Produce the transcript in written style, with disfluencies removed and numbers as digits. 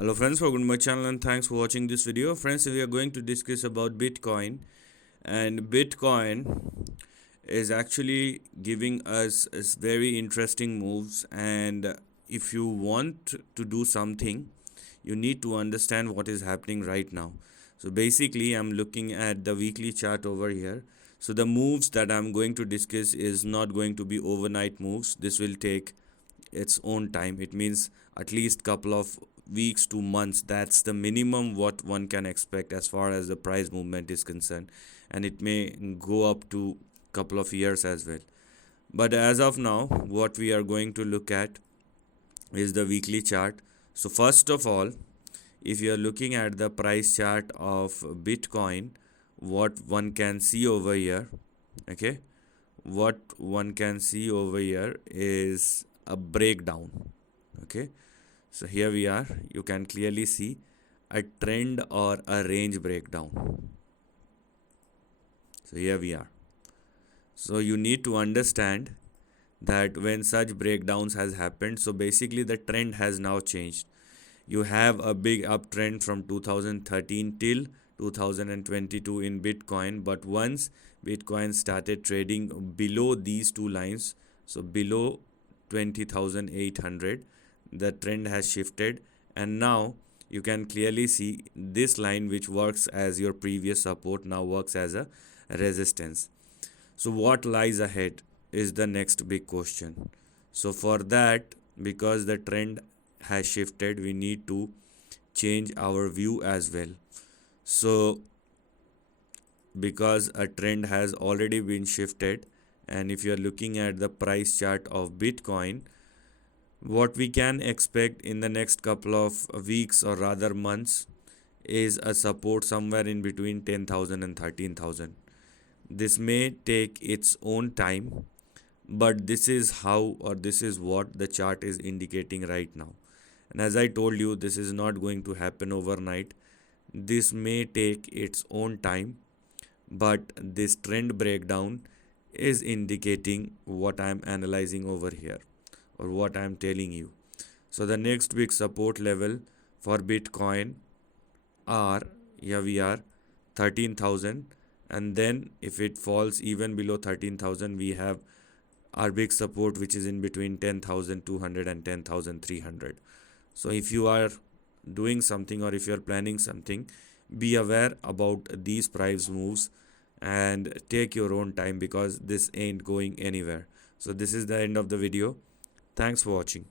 Hello friends, welcome to my channel and thanks for watching this video. Friends, we are going to discuss about Bitcoin, and Bitcoin is actually giving us very interesting moves, and if you want to do something, you need to understand what is happening right now. So basically I'm looking at the weekly chart over here. So the moves that I'm going to discuss is not going to be overnight moves. This will take its own time. It means at least couple of weeks to months. That's the minimum what one can expect as far as the price movement is concerned, and it may go up to couple of years as well. But as of now, what we are going to look at is the weekly chart. So first of all, if you are looking at the price chart of Bitcoin, what one can see over here, okay, what one can see over here is a breakdown. Okay, so here we are, you can clearly see a trend or a range breakdown. So here we are. So you need to understand that when such breakdowns has happened, so basically the trend has now changed. You have a big uptrend from 2013 till 2022 in Bitcoin, but once Bitcoin started trading below these two lines, so below 20,800, the trend has shifted, and now you can clearly see this line, which works as your previous support, now works as a resistance. So what lies ahead is the next big question. So for that, because the trend has shifted, we need to change our view as well. So because a trend has already been shifted, and if you are looking at the price chart of Bitcoin, what we can expect in the next couple of weeks or rather months is a support somewhere in between 10,000 and 13,000. This may take its own time, but this is how, or this is what the chart is indicating right now. And as I told you, this is not going to happen overnight. This may take its own time, but this trend breakdown is indicating what I'm analyzing over here, or what I'm telling you. So the next big support level for Bitcoin are, here we are, 13,000, and then if it falls even below 13,000, we have our big support, which is in between 10,200 and 10,300. So if you are doing something, or if you are planning something, be aware about these price moves and take your own time, because this ain't going anywhere. So this is the end of the video. Thanks for watching.